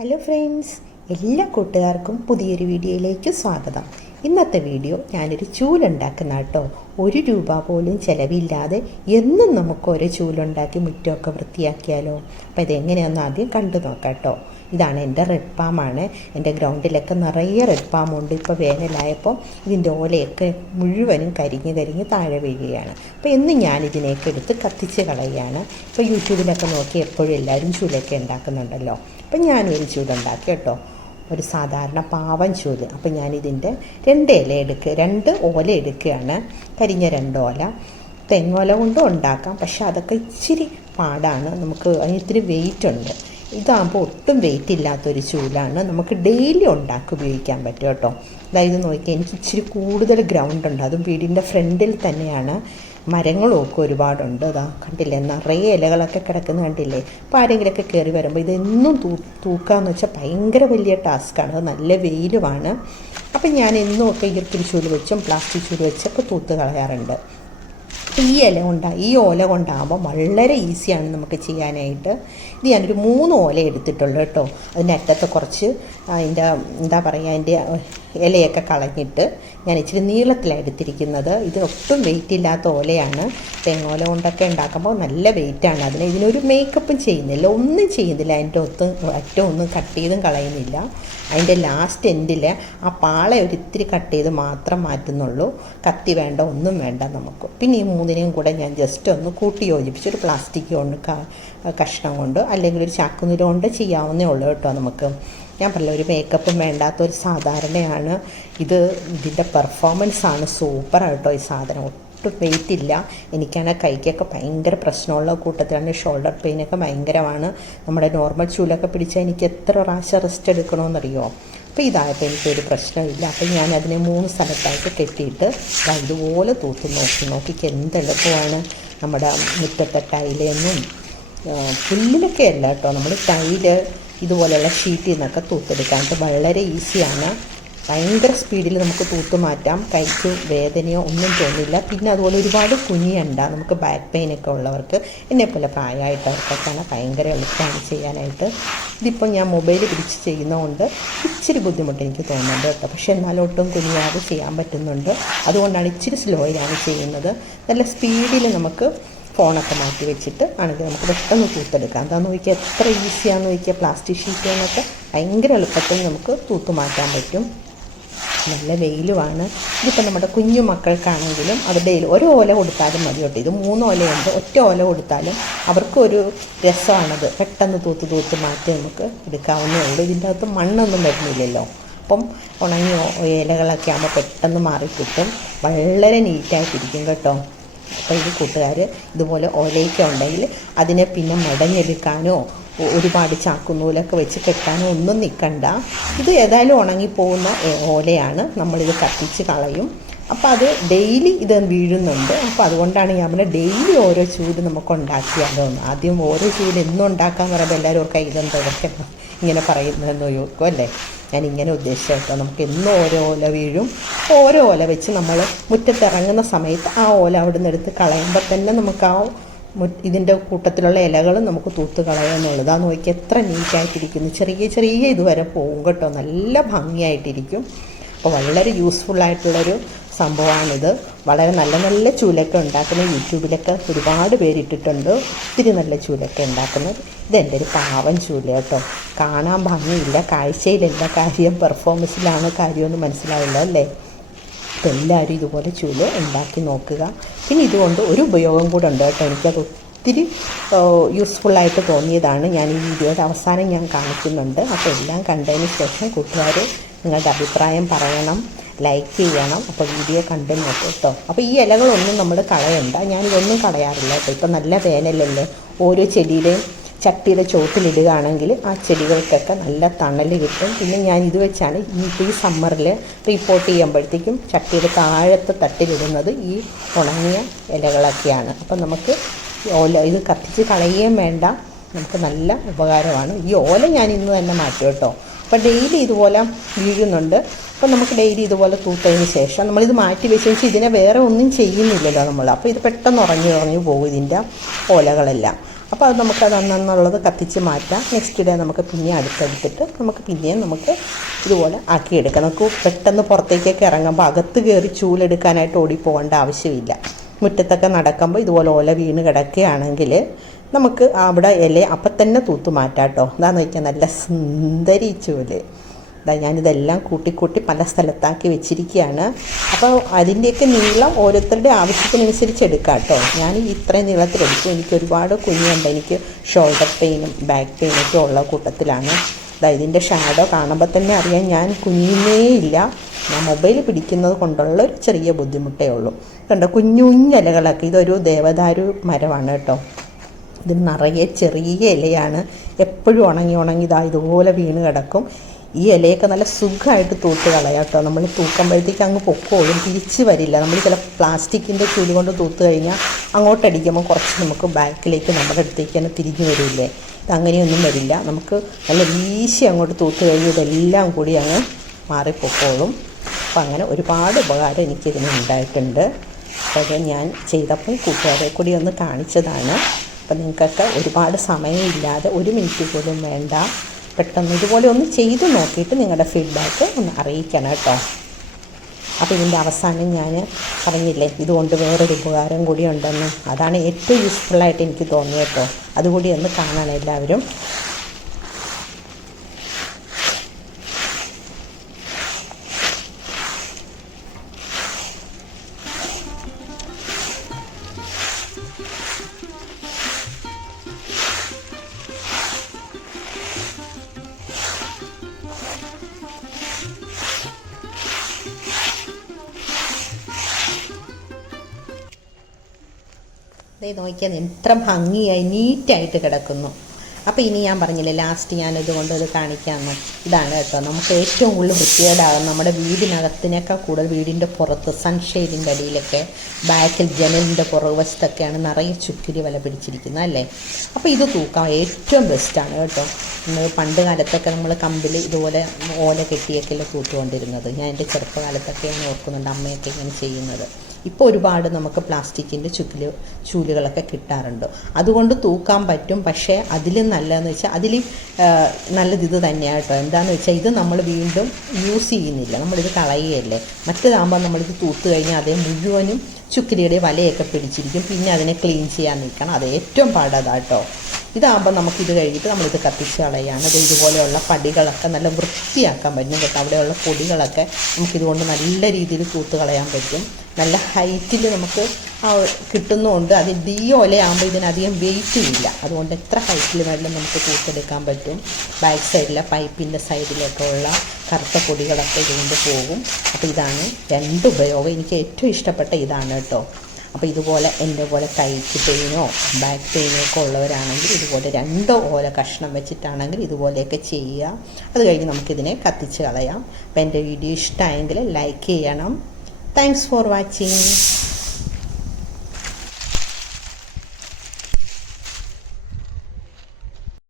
Hello friends, എല്ലാ കൂട്ടുകാർക്കും പുതിയൊരു വീഡിയോയിലേക്ക് സ്വാഗതം. ഇന്നത്തെ വീഡിയോ ഞാനൊരു ചൂലുണ്ടാക്കുന്ന കേട്ടോ. ₹1 പോലും ചിലവില്ലാതെ എന്നും നമുക്ക് ഒരു ചൂലുണ്ടാക്കി മുറ്റമൊക്കെ വൃത്തിയാക്കിയാലോ. അപ്പോൾ ഇതെങ്ങനെയാണെന്ന് ആദ്യം കണ്ടു നോക്കാം കേട്ടോ. ഇതാണ് എൻ്റെ റെഡ് പാമാണ്. എൻ്റെ ഗ്രൗണ്ടിലൊക്കെ നിറയെ റെഡ് പാമുണ്ട്. ഇപ്പോൾ വേനലായപ്പോൾ ഇതിൻ്റെ ഓലയൊക്കെ മുഴുവനും കരിഞ്ഞ് താഴെ വീഴുകയാണ്. അപ്പോൾ എന്നും ഞാനിതിനെയൊക്കെ എടുത്ത് കത്തിച്ച് കളയുകയാണ്. ഇപ്പോൾ യൂട്യൂബിലൊക്കെ നോക്കി എപ്പോഴും എല്ലാവരും ചൂലൊക്കെ ഉണ്ടാക്കുന്നുണ്ടല്ലോ. അപ്പം ഞാനൊരു ചൂലുണ്ടാക്കി കേട്ടോ, ഒരു സാധാരണ പാവൻ ചൂല്. അപ്പം ഞാനിതിൻ്റെ 2 ഓല എടുക്കുകയാണ്. കരിഞ്ഞ 2 ഓല. തെങ്ങോല കൊണ്ടും ഉണ്ടാക്കാം, പക്ഷെ അതൊക്കെ ഇച്ചിരി പാടാണ്. നമുക്ക് അതിന് ഇത്തിരി വെയിറ്റ് ഉണ്ട്. ഇതാകുമ്പോൾ ഒട്ടും വെയിറ്റ് ഇല്ലാത്തൊരു ചൂലാണ്. നമുക്ക് ഡെയിലി ഉണ്ടാക്കി ഉപയോഗിക്കാൻ പറ്റും കേട്ടോ. അതായത് നോക്കിയാൽ എനിക്ക് ഇച്ചിരി കൂടുതൽ ഗ്രൗണ്ട് ഉണ്ട്. അതും വീടിൻ്റെ ഫ്രണ്ടിൽ തന്നെയാണ്. മരങ്ങളൊക്കെ ഒരുപാടുണ്ട്. അതാ കണ്ടില്ലേ, നിറയെ ഇലകളൊക്കെ കിടക്കുന്നത് കണ്ടില്ലേ. അപ്പോൾ ആരെങ്കിലുമൊക്കെ കയറി വരുമ്പോൾ ഇതെന്നും തൂക്കാന്ന് വെച്ചാൽ ഭയങ്കര വലിയ ടാസ്ക്കാണ്. അത് നല്ല വെയിലുമാണ്. അപ്പം ഞാൻ എന്നും ഒക്കെ ഈർക്കിൽ ചൂല് വെച്ചും പ്ലാസ്റ്റിക് ചൂല് വെച്ചൊക്കെ തൂത്ത് കളയാറുണ്ട്. ഈ ഓല കൊണ്ടാകുമ്പോൾ വളരെ ഈസിയാണ് നമുക്ക് ചെയ്യാനായിട്ട്. ഇത് ഞാനൊരു 3 ഓല എടുത്തിട്ടുള്ളൂ കേട്ടോ. അതിൻ്റെ അറ്റത്ത് കുറച്ച് അതിൻ്റെ അതിൻ്റെ ഇലയൊക്കെ കളഞ്ഞിട്ട് ഞാൻ ഇച്ചിരി നീളത്തിലാണ് എടുത്തിരിക്കുന്നത്. ഇത് ഒട്ടും വെയിറ്റ് ഇല്ലാത്ത ഓലയാണ്. തെങ്ങോല കൊണ്ടൊക്കെ ഉണ്ടാക്കുമ്പോൾ നല്ല വെയിറ്റാണ് അതിന്. ഇതിനൊരു മേക്കപ്പും ചെയ്യുന്നില്ല, ഒന്നും ചെയ്യുന്നില്ല. അതിൻ്റെ അറ്റം ഒന്നും കട്ട് ചെയ്തും കളയുന്നില്ല. അതിൻ്റെ ലാസ്റ്റ് എൻഡിൽ ആ പാള ഒരിത്തിരി കട്ട് ചെയ്ത് മാത്രം മാറ്റുന്നുള്ളൂ. കത്തി വേണ്ട, ഒന്നും വേണ്ട നമുക്ക്. പിന്നെ ഈ 3നെയും കൂടെ ഞാൻ ജസ്റ്റ് ഒന്ന് കൂട്ടി യോജിപ്പിച്ച് ഒരു പ്ലാസ്റ്റിക് കൊണ്ട് കഷ്ണം കൊണ്ട് അല്ലെങ്കിൽ ഒരു ചാക്കുനൂല് കൊണ്ട് ചെയ്യാവുന്നേ ഉള്ളൂ കേട്ടോ. നമുക്ക് ഞാൻ പറഞ്ഞ ഒരു മേക്കപ്പും വേണ്ടാത്തൊരു സാധാരണയാണ് ഇത്. ഇതിൻ്റെ പെർഫോമൻസാണ് സൂപ്പറായിട്ടോ. ഈ സാധനം ഒട്ടും വെയിറ്റ് ഇല്ല. എനിക്കാണെങ്കിൽ കൈക്കൊക്കെ ഭയങ്കര പ്രശ്നമുള്ള കൂട്ടത്തിലാണ്. ഷോൾഡർ പെയിനൊക്കെ ഭയങ്കരമാണ്. നമ്മുടെ നോർമൽ ചൂലൊക്കെ പിടിച്ചാൽ എനിക്ക് എത്ര പ്രാവശ്യം റെസ്റ്റ് എടുക്കണമെന്നറിയോ. അപ്പോൾ ഇതായപ്പോൾ എനിക്കൊരു പ്രശ്നമില്ല. അപ്പോൾ ഞാൻ അതിനെ 3 സ്ഥലത്തായിട്ട് കെട്ടിയിട്ട് ഇതുപോലെ തൂത്ത് നോക്കിക്ക് എന്ത് എളുപ്പമാണ്. നമ്മുടെ മുറ്റത്തെ ടൈലെന്നും പുല്ലിലൊക്കെ അല്ല കേട്ടോ, നമ്മൾ ടൈല് ഇതുപോലെയുള്ള ഷീറ്റിൽ നിന്നൊക്കെ തൂത്തെടുക്കാനായിട്ട് വളരെ ഈസിയാണ്. ഭയങ്കര സ്പീഡിൽ നമുക്ക് തൂത്ത് മാറ്റാം. കൈക്ക് വേദനയോ ഒന്നും തോന്നില്ല. പിന്നെ അതുപോലെ ഒരുപാട് കുനിയണ്ട. നമുക്ക് ബാക്ക് പെയിനൊക്കെ ഉള്ളവർക്ക്, എന്നെപ്പോലെ പ്രായമായിട്ടവർക്കൊക്കെയാണ് ഭയങ്കര എളുപ്പമാണ് ചെയ്യാനായിട്ട്. ഇതിപ്പോൾ ഞാൻ മൊബൈൽ പിടിച്ച് ചെയ്യുന്നതുകൊണ്ട് ഇച്ചിരി ബുദ്ധിമുട്ട് എനിക്ക് തോന്നുന്നുണ്ട് കേട്ടോ. പക്ഷേ എന്നാലും ഒട്ടും കുനിയാതെ ചെയ്യാൻ പറ്റുന്നുണ്ട്. അതുകൊണ്ടാണ് ഇച്ചിരി സ്ലോയിലാണ് ചെയ്യുന്നത്. നല്ല സ്പീഡിൽ നമുക്ക് ഫോണൊക്കെ മാറ്റി വെച്ചിട്ട് ആണെങ്കിൽ നമുക്ക് പെട്ടെന്ന് തൂത്തെടുക്കാം. എന്താണെന്ന് നോക്കിയാൽ എത്ര ഈസിയാണെന്ന് നോക്കിയാൽ. പ്ലാസ്റ്റിക് ഷീറ്റിനൊക്കെ ഭയങ്കര എളുപ്പത്തിൽ നമുക്ക് തൂത്ത് മാറ്റാൻ പറ്റും. നല്ല വെയിലുമാണ്. ഇതിപ്പോൾ നമ്മുടെ കുഞ്ഞു മക്കൾക്കാണെങ്കിലും അത് ഡെയിലി ഒരു ഓല കൊടുത്താലും മതി കേട്ടോ. ഇത് 3 ഓലയുണ്ട്. ഒറ്റ ഓല കൊടുത്താലും അവർക്കൊരു രസമാണത്. പെട്ടെന്ന് തൂത്ത് മാറ്റി നമുക്ക് എടുക്കാവുന്നേ ഉള്ളൂ. ഇതിൻ്റെ അകത്ത് മണ്ണൊന്നും വരുന്നില്ലല്ലോ. അപ്പം ഉണങ്ങിയ ഇലകളൊക്കെ ആകുമ്പോൾ പെട്ടെന്ന് മാറിക്കിട്ടും. വളരെ നീറ്റായിട്ടിരിക്കും കേട്ടോ. അപ്പോൾ ഇത് കൂട്ടുകാർ ഇതുപോലെ ഓലയൊക്കെ ഉണ്ടെങ്കിൽ അതിനെ പിന്നെ മെടഞ്ഞെടുക്കാനോ ഒരുപാട് ചാക്കുന്നൂലൊക്കെ വെച്ച് കെട്ടാനോ ഒന്നും നിൽക്കണ്ട. ഇത് ഏതായാലും ഉണങ്ങിപ്പോകുന്ന ഓലയാണ്. നമ്മളിത് കത്തിച്ച് കളയും. അപ്പോൾ അത് ഡെയിലി ഇത് വീഴുന്നുണ്ട്. അപ്പോൾ അതുകൊണ്ടാണ് ഞാൻ പറഞ്ഞത് ഡെയിലി ഓരോ ചൂല് നമുക്ക് ഉണ്ടാക്കിയാലോ. ആദ്യം ഓരോ ചൂല് എന്നും ഉണ്ടാക്കാമെന്ന് പറയുമ്പോൾ എല്ലാവരും ഓർക്കുക ഇതെന്തൊക്കെ ഇങ്ങനെ പറയുന്നതെന്ന് ചോദിക്കും അല്ലേ. ഞാനിങ്ങനെ ഉദ്ദേശിച്ചു കേട്ടോ. നമുക്ക് എന്നും ഓരോ ഓല വീഴും. ഓരോ ഓല വെച്ച് നമ്മൾ മുറ്റത്തിറങ്ങുന്ന സമയത്ത് ആ ഓല അവിടെ നിന്ന് എടുത്ത് കളയുമ്പോൾ തന്നെ നമുക്ക് ആ ഇതിൻ്റെ കൂട്ടത്തിലുള്ള ഇലകളും നമുക്ക് തൂത്ത് കളയാമെന്നുള്ളത്. ആ നോക്കി എത്ര നീറ്റായിട്ടിരിക്കുന്നു. ചെറിയ ഇതുവരെ പോകും കേട്ടോ. നല്ല ഭംഗിയായിട്ടിരിക്കും. അപ്പോൾ വളരെ യൂസ്ഫുള്ളായിട്ടുള്ളൊരു സംഭവമാണിത്. വളരെ നല്ല ചൂലൊക്കെ ഉണ്ടാക്കുന്നത് യൂട്യൂബിലൊക്കെ ഒരുപാട് പേരിട്ടിട്ടുണ്ട്. ഒത്തിരി നല്ല ചൂലൊക്കെ ഉണ്ടാക്കുന്നത്. ഇതെൻ്റെ ഒരു പാവൻ ചൂല കേട്ടോ. കാണാൻ ഭംഗിയില്ല, കാഴ്ചയിലല്ല കാര്യം, പെർഫോമൻസിലാണ് കാര്യമെന്ന് മനസ്സിലാവില്ല അല്ലേ. അപ്പോൾ എല്ലാവരും ഇതുപോലെ ചൂല് ഉണ്ടാക്കി നോക്കുക. പിന്നെ ഇതുകൊണ്ട് ഒരു ഉപയോഗം കൂടെ ഉണ്ട് കേട്ടോ. എനിക്കത് ഒത്തിരി യൂസ്ഫുള്ളായിട്ട് തോന്നിയതാണ്. ഞാൻ ഈ വീഡിയോയുടെ അവസാനം ഞാൻ കാണിക്കുന്നുണ്ട്. അപ്പോൾ എല്ലാം കണ്ടതിന് ശേഷം കൂട്ടുകാർ നിങ്ങളുടെ അഭിപ്രായം പറയണം, ലൈക്ക് ചെയ്യണം. അപ്പോൾ വീഡിയോ കണ്ട് നോക്കും കേട്ടോ. അപ്പോൾ ഈ ഇലകളൊന്നും നമ്മൾ കളയണ്ട. ഞാനിതൊന്നും കളയാറില്ല കേട്ടോ. ഇപ്പം നല്ല വേനലല്ലേ. ഓരോ ചെടിയുടെയും ചട്ടിയുടെ ചോട്ടിലിടുകയാണെങ്കിൽ ആ ചെടികൾക്കൊക്കെ നല്ല തണൽ കിട്ടും. പിന്നെ ഞാൻ ഇത് വെച്ചാണ് ഈ സമ്മറിൽ റിപ്പോർട്ട് ചെയ്യുമ്പോഴത്തേക്കും ചട്ടിയുടെ താഴത്തെ തട്ടിലിടുന്നത് ഈ ഉണങ്ങിയ ഇലകളൊക്കെയാണ്. അപ്പം നമുക്ക് ഓല ഇത് കത്തിച്ച് കളയുകയും വേണ്ട. നമുക്ക് നല്ല ഉപകാരമാണ്. ഈ ഓല ഞാൻ ഇന്ന് തന്നെ മാറ്റും കേട്ടോ. അപ്പോൾ ഡെയിലി ഇതുപോലെ വീഴുന്നുണ്ട്. അപ്പോൾ നമുക്ക് ഡെയിലി ഇതുപോലെ തൂത്തതിന് ശേഷം നമ്മളിത് മാറ്റി വെച്ച് ഇതിനെ വേറെ ഒന്നും ചെയ്യുന്നില്ലല്ലോ നമ്മൾ. അപ്പോൾ ഇത് പെട്ടെന്ന് ഉറഞ്ഞു പോകും ഇതിൻ്റെ ഓലകളെല്ലാം. അപ്പോൾ അത് നമുക്കത് അന്നുള്ളത് കത്തിച്ച് മാറ്റാം. നെക്സ്റ്റ് ഡേ നമുക്ക് പിന്നെ അടുത്തെടുത്തിട്ട് നമുക്ക് പിന്നെയും നമുക്ക് ഇതുപോലെ ആക്കിയെടുക്കാം. നമുക്ക് പെട്ടെന്ന് പുറത്തേക്കൊക്കെ ഇറങ്ങുമ്പോൾ അകത്ത് കയറി ചൂലെടുക്കാനായിട്ട് ഓടിപ്പോകേണ്ട ആവശ്യമില്ല. മുറ്റത്തൊക്കെ നടക്കുമ്പോൾ ഇതുപോലെ ഓല വീണ് കിടക്കുകയാണെങ്കിൽ നമുക്ക് അവിടെ ഇല അപ്പം തന്നെ തൂത്ത് മാറ്റാം കേട്ടോ. എന്താണെന്ന് വെച്ചാൽ നല്ല സുന്ദരി ചൂല്. ഞാനിതെല്ലാം കൂട്ടി പല സ്ഥലത്താക്കി വെച്ചിരിക്കുകയാണ്. അപ്പോൾ അതിൻ്റെയൊക്കെ നീളം ഓരോരുത്തരുടെ ആവശ്യത്തിനനുസരിച്ച് എടുക്കാം കേട്ടോ. ഞാൻ ഇത്രയും നീളത്തിലെടുക്കും. എനിക്ക് ഒരുപാട് കുഞ്ഞുണ്ട്. എനിക്ക് ഷോൾഡർ പെയിനും ബാക്ക് പെയിനൊക്കെ ഉള്ള കൂട്ടത്തിലാണ്. ഇതിൻ്റെ ഷാഡോ കാണുമ്പോൾ തന്നെ അറിയാം ഞാൻ കുഞ്ഞിനേയില്ല. ഞാൻ മൊബൈൽ പിടിക്കുന്നത് കൊണ്ടുള്ള ഒരു ചെറിയ ബുദ്ധിമുട്ടേ ഉള്ളൂ. കണ്ടോ കുഞ്ഞു കുഞ്ഞിലകളൊക്കെ. ഇതൊരു ദേവദാരു മരമാണ് കേട്ടോ. ഇത് നിറയെ ചെറിയ ഇലയാണ്. എപ്പോഴും ഉണങ്ങി ഇതുപോലെ വീണ് കിടക്കും. ഈ ഇലയൊക്കെ നല്ല സുഖമായിട്ട് തൂത്ത് കളയാം കേട്ടോ. നമ്മൾ തൂക്കുമ്പോഴത്തേക്ക് അങ്ങ് പൊക്കോളും, തിരിച്ച് വരില്ല. നമ്മൾ ചില പ്ലാസ്റ്റിക്കിൻ്റെ ചൂല് കൊണ്ട് തൂത്ത് കഴിഞ്ഞാൽ അങ്ങോട്ടടിക്കുമ്പോൾ കുറച്ച് നമുക്ക് ബാക്കിലേക്ക് നമ്മുടെ അടുത്തേക്ക് തന്നെ തിരിഞ്ഞു വരില്ലേ. ഇതങ്ങനെയൊന്നും വരില്ല. നമുക്ക് നല്ല വീശി അങ്ങോട്ട് തൂത്ത് കഴിഞ്ഞ് ഇതെല്ലാം കൂടി അങ്ങ് മാറിപ്പൊക്കോളും. അപ്പം അങ്ങനെ ഒരുപാട് ഉപകാരം എനിക്കിതിന് ഉണ്ടായിട്ടുണ്ട്. അപ്പോൾ അത് ഞാൻ ചെയ്തപ്പോൾ കൂട്ടുകാരെ കൂടി ഒന്ന് കാണിച്ചതാണ്. അപ്പം നിങ്ങൾക്കൊക്കെ ഒരുപാട് സമയമില്ലാതെ 1 മിനിറ്റ് പോലും വേണ്ട, പെട്ടെന്ന് ഇതുപോലെ ഒന്ന് ചെയ്ത് നോക്കിയിട്ട് നിങ്ങളുടെ ഫീഡ്ബാക്ക് ഒന്ന് അറിയിക്കണം കേട്ടോ. അപ്പോൾ ഇതിൻ്റെ അവസാനം ഞാൻ പറഞ്ഞില്ലേ ഇതുകൊണ്ട് വേറൊരു ഉപകാരം കൂടി ഉണ്ടെന്ന്. അതാണ് ഏറ്റവും യൂസ്ഫുള്ളായിട്ട് എനിക്ക് തോന്നിയത് കേട്ടോ. അതുകൂടി ഒന്ന് കാണണം എല്ലാവരും. ഇത് നോക്കിയാൽ എത്ര ഭംഗിയായി നീറ്റായിട്ട് കിടക്കുന്നു. അപ്പോൾ ഇനി ഞാൻ പറഞ്ഞില്ലേ ലാസ്റ്റ് ഞാനിത് കൊണ്ടത് കാണിക്കാമെന്ന്. ഇതാണ് കേട്ടോ നമുക്ക് ഏറ്റവും കൂടുതൽ വൃത്തികേടാകും നമ്മുടെ വീടിനകത്തിനേക്കാൾ കൂടുതൽ വീടിൻ്റെ പുറത്ത് സൺഷെയ്ഡിൻ്റെ അടിയിലൊക്കെ ബാക്കിൽ ജനലിൻ്റെ പുറകുവശത്തൊക്കെയാണ് നിറയെ ചുക്കിരി വല പിടിച്ചിരിക്കുന്നത് അല്ലേ. അപ്പോൾ ഇത് തൂക്കാൻ ഏറ്റവും ബെസ്റ്റാണ് കേട്ടോ. പണ്ട് കാലത്തൊക്കെ നമ്മൾ കമ്പിൽ ഇതുപോലെ ഓല കെട്ടിയൊക്കെയല്ലേ തൂത്തുകൊണ്ടിരുന്നത്. ഞാൻ എൻ്റെ ചെറുപ്പകാലത്തൊക്കെ ഞാൻ ഓർക്കുന്നുണ്ട് അമ്മയൊക്കെ ഇങ്ങനെ ചെയ്യുന്നത്. ഇപ്പോൾ ഒരുപാട് നമുക്ക് പ്ലാസ്റ്റിക്കിൻ്റെ ചൂലുകളൊക്കെ കിട്ടാറുണ്ട്. അതുകൊണ്ട് തൂക്കാൻ പറ്റും. പക്ഷേ അതിലും നല്ലതെന്ന് വെച്ചാൽ അതിൽ നല്ലത് ഇത് തന്നെയാണ് കേട്ടോ. എന്താണെന്ന് വെച്ചാൽ ഇത് നമ്മൾ വീണ്ടും യൂസ് ചെയ്യുന്നില്ല, നമ്മളിത് കളയുകയല്ലേ. മറ്റേതാകുമ്പോൾ നമ്മളിത് തൂത്ത് കഴിഞ്ഞാൽ അതേ മുഴുവനും ചുക്കിരിയുടെ വലയൊക്കെ പിടിച്ചിരിക്കും. പിന്നെ അതിനെ ക്ലീൻ ചെയ്യാൻ നിൽക്കണം. അത് ഏറ്റവും പാടതാട്ടോ. ഇതാകുമ്പോൾ നമുക്കിത് കഴിഞ്ഞിട്ട് നമ്മളിത് കത്തിച്ച് കളയാണ്. അത് ഇതുപോലെയുള്ള പടികളൊക്കെ നല്ല വൃത്തിയാക്കാൻ പറ്റും കേട്ടോ. അവിടെയുള്ള പൊടികളൊക്കെ നമുക്കിതുകൊണ്ട് നല്ല രീതിയിൽ തൂത്ത് കളയാൻ പറ്റും. നല്ല ഹൈറ്റിൽ നമുക്ക് കിട്ടുന്നതുകൊണ്ട് അത് ഈ ഓലയാകുമ്പോൾ ഇതിനധികം വെയിറ്റും ഇല്ല. അതുകൊണ്ട് എത്ര ഹൈറ്റിൽ വേണമെങ്കിലും നമുക്ക് തൂത്തെടുക്കാൻ പറ്റും. ബാക്ക് സൈഡിലെ പൈപ്പിൻ്റെ സൈഡിലൊക്കെ ഉള്ള കറുത്ത പൊടികളൊക്കെ ഇതുകൊണ്ട് പോകും. അപ്പോൾ ഇതാണ് 2 ഉപയോഗം. എനിക്ക് ഏറ്റവും ഇഷ്ടപ്പെട്ട ഇതാണ് കേട്ടോ. അപ്പോൾ ഇതുപോലെ എൻ്റെ പോലെ കൈക്ക് പെയിനോ ബാക്ക് പെയിനോ ഒക്കെ ഉള്ളവരാണെങ്കിൽ ഇതുപോലെ 2 ഓല കഷ്ണം വെച്ചിട്ടാണെങ്കിൽ ഇതുപോലെയൊക്കെ ചെയ്യുക. അത് കഴിഞ്ഞ് നമുക്കിതിനെ കത്തിച്ച് കളയാം. അപ്പോൾ എൻ്റെ വീഡിയോ ഇഷ്ടമായെങ്കിൽ ലൈക്ക് ചെയ്യണം. Thanks for watching.